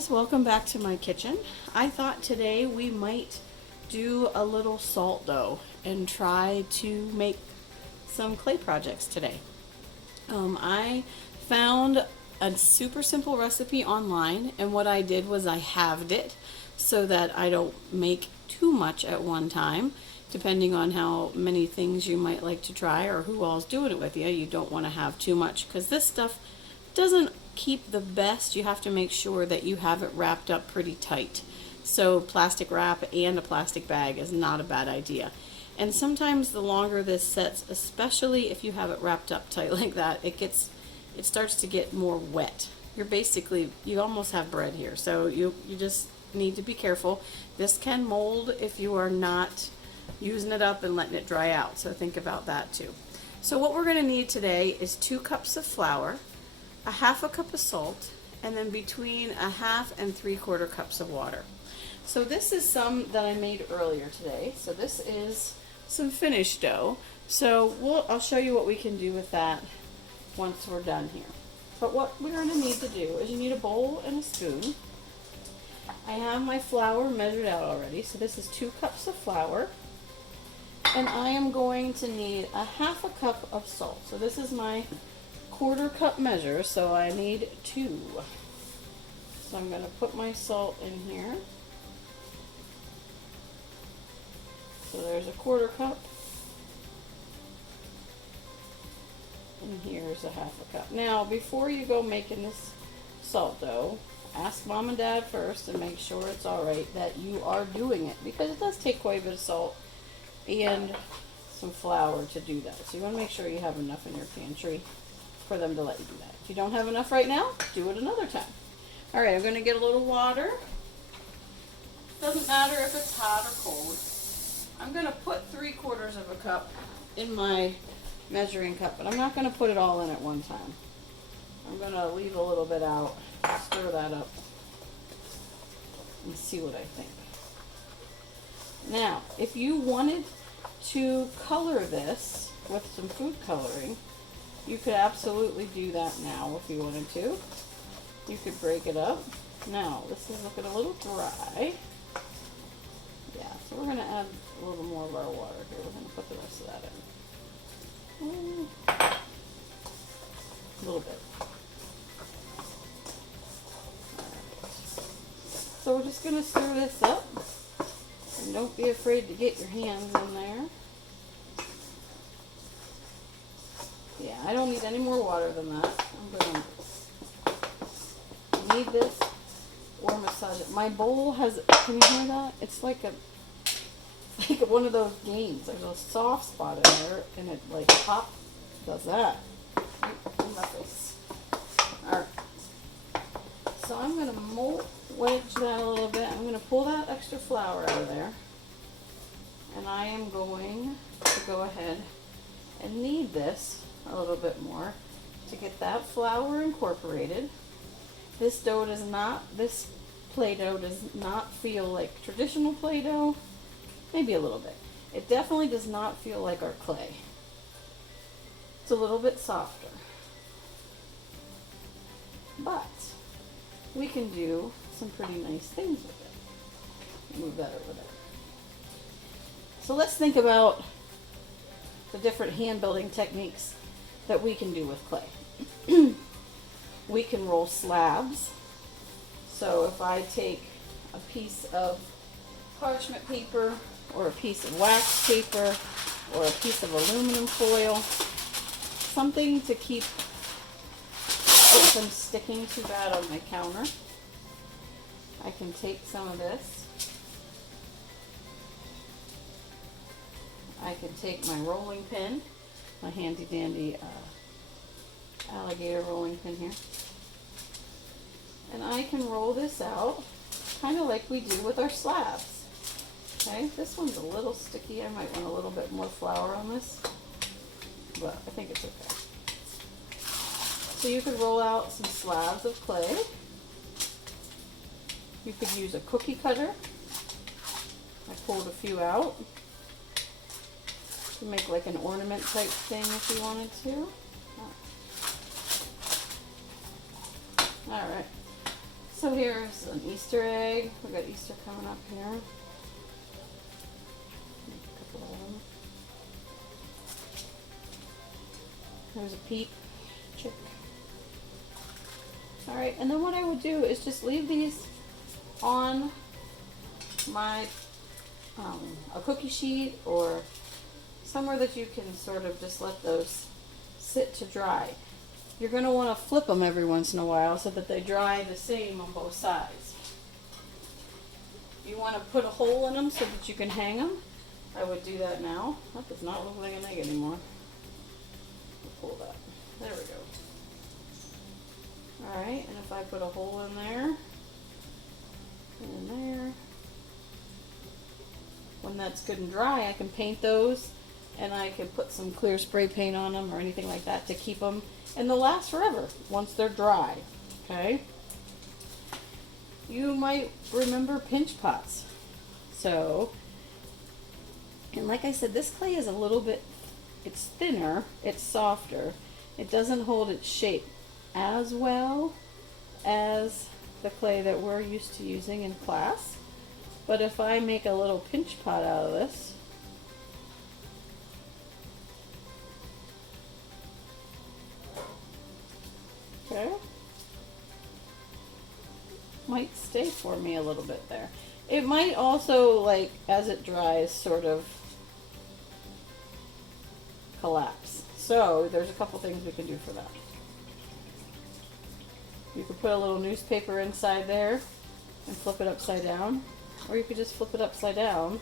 guys, welcome back to my kitchen. I thought today we might do a little salt dough and try to make some clay projects today. I found a super simple recipe online, and what I did was I halved it so that I don't make too much at one time. Depending on how many things you might like to try or who all's doing it with you, you don't want to have too much because this stuff doesn't keep the best. You have to make sure that you have it wrapped up pretty tight. So plastic wrap and a plastic bag is not a bad idea. And sometimes the longer this sets, especially if you have it wrapped up tight like that, it starts to get more wet. You almost have bread here. So you just need to be careful. This can mold if you are not using it up and letting it dry out. So think about that too. So what we're going to need today is 2 cups of flour, a half a cup of salt, and then between a half and 3/4 cups of water. So this is some that I made earlier today. So this is some finished dough. So I'll show you what we can do with that once we're done here. But what we're going to need to do is you need a bowl and a spoon. I have my flour measured out already. So this is 2 cups of flour. And I am going to need a half a cup of salt. So this is my 1/4 cup measure, so I need 2. So I'm going to put my salt in here. So there's a 1/4 cup. And here's a half a cup. Now, before you go making this salt dough, ask Mom and Dad first and make sure it's alright that you are doing it, because it does take quite a bit of salt and some flour to do that. So you want to make sure you have enough in your pantry for them to let you do that. If you don't have enough right now, do it another time. All right, I'm going to get a little water. Doesn't matter if it's hot or cold. I'm going to put 3/4 of a cup in my measuring cup, but I'm not going to put it all in at one time. I'm going to leave a little bit out, stir that up, and see what I think. Now, if you wanted to color this with some food coloring, you could absolutely do that now if you wanted to. You could break it up. Now, this is looking a little dry. Yeah, so we're going to add a little more of our water here. We're going to put the rest of that in. A little bit. So we're just going to stir this up. And don't be afraid to get your hands in there. Yeah, I don't need any more water than that. I'm going to need this or massage it. My bowl has, can you hear that? It's like one of those games. There's a soft spot in there and it like pop does that. In my face. Alright. So I'm going to wedge that a little bit. I'm going to pull that extra flour out of there. And I am going to go ahead and knead this a little bit more to get that flour incorporated. This Play-Doh does not feel like traditional Play-Doh. Maybe a little bit. It definitely does not feel like our clay. It's a little bit softer. But we can do some pretty nice things with it. Move that over there. So let's think about the different hand building techniques that we can do with clay. We can roll slabs. So if I take a piece of parchment paper or a piece of wax paper or a piece of aluminum foil, something to keep it from sticking too bad on my counter, I can take some of this. I can take my rolling pin, my handy dandy alligator rolling pin here, and I can roll this out kind of like we do with our slabs. Okay, this one's a little sticky. I might want a little bit more flour on this, but I think it's okay. So you could roll out some slabs of clay. You could use a cookie cutter. I pulled a few out to make like an ornament type thing if you wanted to. Alright. So here's an Easter egg. We got Easter coming up here. A couple of them. There's a peep chick. Alright, and then what I would do is just leave these on my a cookie sheet or somewhere that you can sort of just let those sit to dry. You're going to want to flip them every once in a while so that they dry the same on both sides. You want to put a hole in them so that you can hang them. I would do that now. That does not look like an egg anymore. Pull that. There we go. Alright, and if I put a hole in there, and in there, when that's good and dry, I can paint those, and I can put some clear spray paint on them or anything like that to keep them, and they'll last forever once they're dry. Okay? You might remember pinch pots. So, and like I said, this clay is a little bit, it's thinner, it's softer. It doesn't hold its shape as well as the clay that we're used to using in class. But if I make a little pinch pot out of this, okay, might stay for me a little bit there. It might also, like, as it dries, sort of collapse. So there's a couple things we can do for that. You could put a little newspaper inside there and flip it upside down, or you could just flip it upside down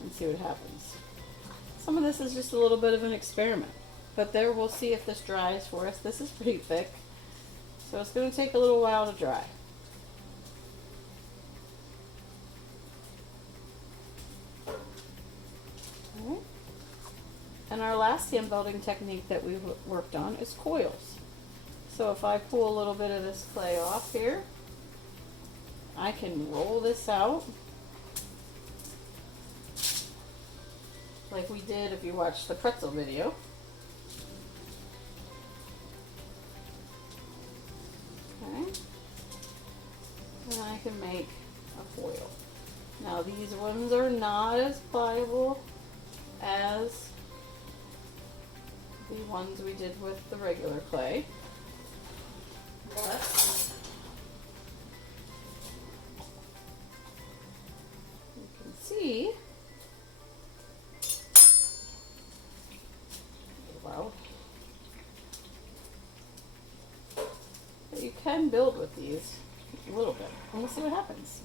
and see what happens. Some of this is just a little bit of an experiment, but there, we'll see if this dries for us. This is pretty thick, so it's going to take a little while to dry. All right. And our last hand building technique that we've worked on is coils. So if I pull a little bit of this clay off here, I can roll this out like we did if you watched the pretzel video. Okay. And I can make a foil. Now these ones are not as pliable as the ones we did with the regular clay, but you can see, wow, that you can build with these a little bit, and we'll see what happens.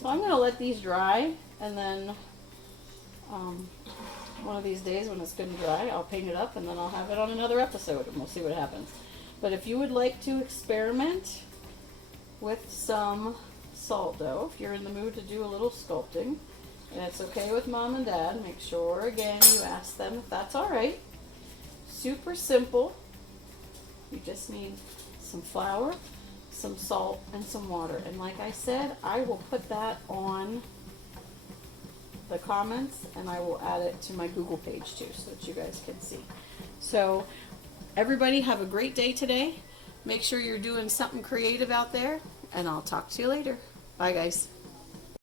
So I'm going to let these dry, and then one of these days when it's good and dry, I'll paint it up, and then I'll have it on another episode, and we'll see what happens. But if you would like to experiment with some salt dough, if you're in the mood to do a little sculpting, and it's okay with Mom and Dad, make sure again you ask them if that's alright. Super simple. You just need some flour, some salt, and some water. And like I said, I will put that on the comments, and I will add it to my Google page too, so that you guys can see. So everybody have a great day today. Make sure you're doing something creative out there, and I'll talk to you later. Bye guys.